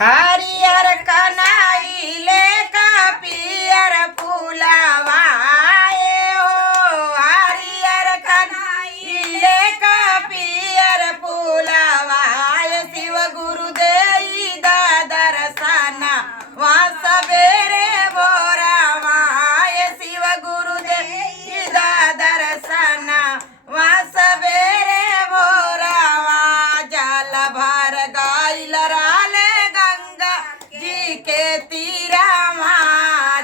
हरियर कनाई ले का पियर फूलवा हो हरियर कनाई ले का पियर फूलवा शिव गुरु देई दर्शना वहाँ सवेरे भोरवा शिव गुरु देई दर्शना वहाँ सवेरे भोरवा जल भर गाइल राले गंगा जी के तीरा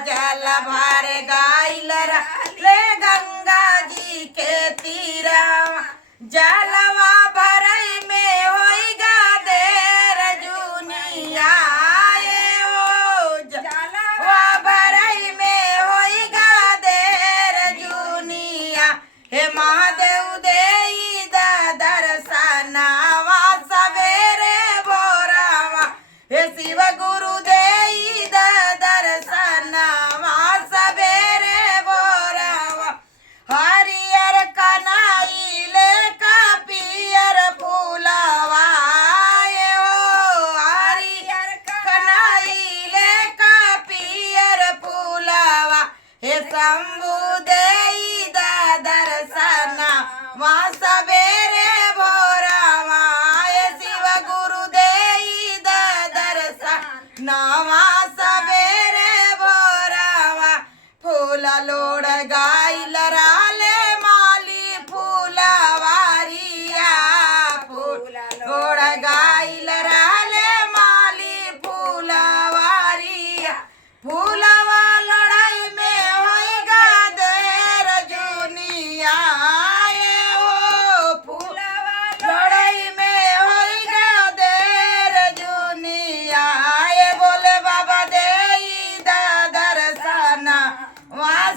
जल भर गाइल राले गंगा जी के तीरा जलवा भरई में होइगा देर जुनिया हो जलवा भरई में होइगा देर जुनिया हे महादेव देई दर्शनवा सवेरे भोरवा हे शिव गुरु देई दर्शनवा सवेरे भोरवा हरियर कनाई ले का पियर फूलवा हो हरियर कनाई ले का पियर फूलवा हे शंभु देई दर्शना वहाँ सवेरे भोरवा हे शिव गुरु देई दर्शना वहाँ सवेरे भोरवा फूल लोड़ गाइल राले माली फूलवारिया फूल लोड़ गाइल राले माली फूलवारिया फूलवा लड़ाई में होइगा देर जुनिया हो फूलवा लड़ाई में होइगा देर जुनिया बोले बाबा देई दर्शना वहाँ